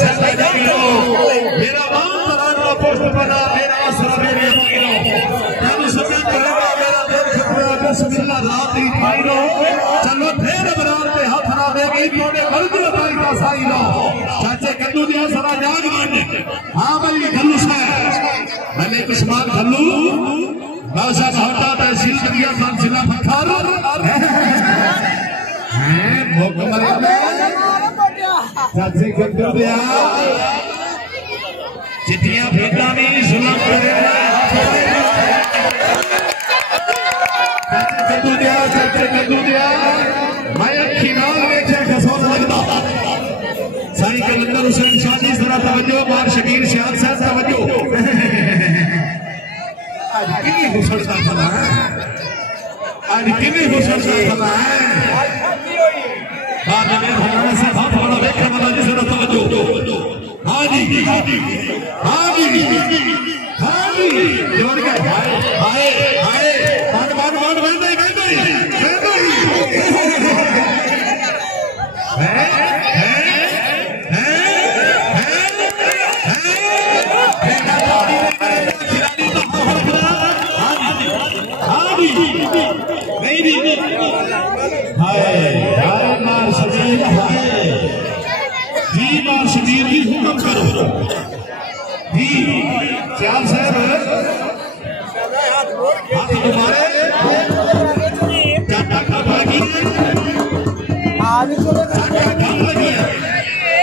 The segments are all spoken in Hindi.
मेरा नाम तराना पोस्ट बना मेरा आसरा मेरे मकीनो तेन समय करेगा मेरा दिल खतरा बिस्मिल्लाह रात ही खाई लो चलो फिर बरात पे हाथ ना देगी तोड़े मर्द लगाई का साई लो चाचे कद्दू दिया सरा जाग माने हाँ भाई गल्लू से मैंने किस्मान गल्लू बासा हटा तहसील दिया खान जिला फखार चाचे कद्दू दिया चिट्ठियां भेजना नहीं सुना चाचे कद्दू दिया मैं अखी नाल वेख्या खसोन लगदा साईं कलंदर हुसैन शादी जरा तवज्जो मार शबीर शाद साहब तवज्जो आज कितनी हुसन सा फला है आज कितनी हुसन सा फला है बाद में हमारा से हाथ वाला देखने वाला जरा तवज्जो हाँ जी हाँ जी हाँ जी जोड़ के हाय हाय हाय मान मान मान बन गई बन गई शबीर भी हुक्म करो जी चार साहब हाथ तुम्हारे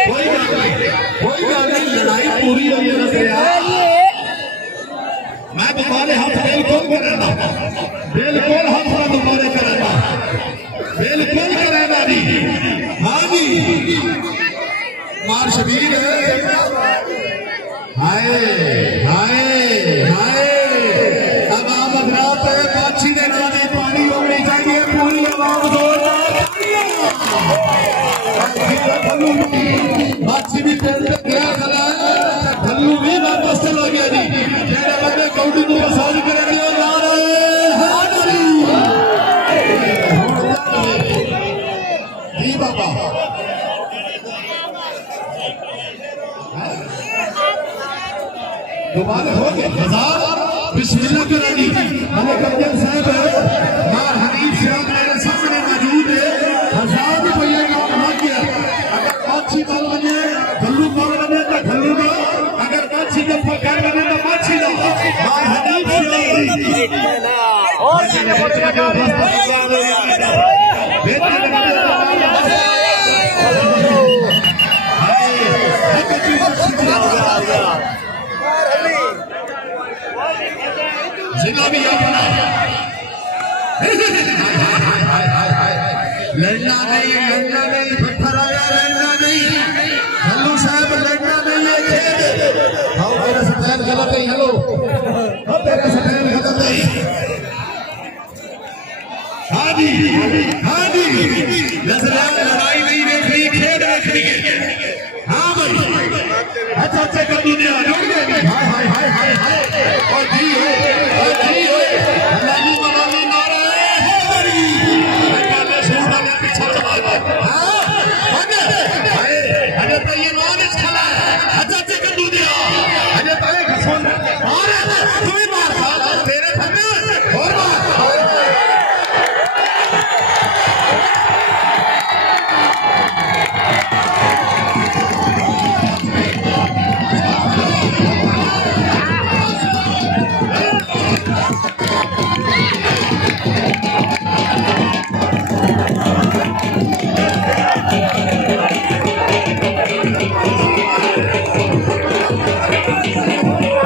कोई बात नहीं लड़ाई पूरी हुई है मैं तुम्हारे हाथ बिल्कुल करेगा बिल्कुल हाथ तुम्हारे करेगा बिल्कुल करेगा जी हाँ जी मार शबीर हाय हाय हाय अब आप रात पाछी ने नाने पानी होनी चाहिए पूरी आवाज जोरदार पाछी भी पेड़ पे गया खड़ा है ढल्लू भी वापस चला गया जी जेड़े बंदे कौड़ी को मसाज करेंगे नारे हैदरी जी बाबा दोबारा हो गए हजार बिस्मिल्लाह करा जी मैंने कब्जन साहब मां हनीफ साहब मेरे सामने मौजूद है 1000 रुपये का कमा किया अगर माछी माल बने ढल्लू माल बने तो ढल्लू का अगर माछी का पकाए बने तो माछी का मां हनीफ जिला भी अपना लड़ना नहीं पत्थर आया लड़ना नहीं हल्लू साहब लड़ना नहीं है खेल हाँ मेरा सफेद गलत नहीं हेलो हाँ मेरा सफेद गलत नहीं हाँ जी लड़ाई नहीं देख रही खेल देख रही है हाँ भाई अच्छा अच्छा कर दुनिया रुक गए हाय हाय हाय हाय हाय और जी हो लाली मलाली नारा है हरी काले सूट वाले पीछे चला गए हां अरे तो ये नॉन इस खला है अच्छा अच्छा कर दुनिया अरे तो एक सुन और तू ही मार खा तेरे फटे और मार Oh,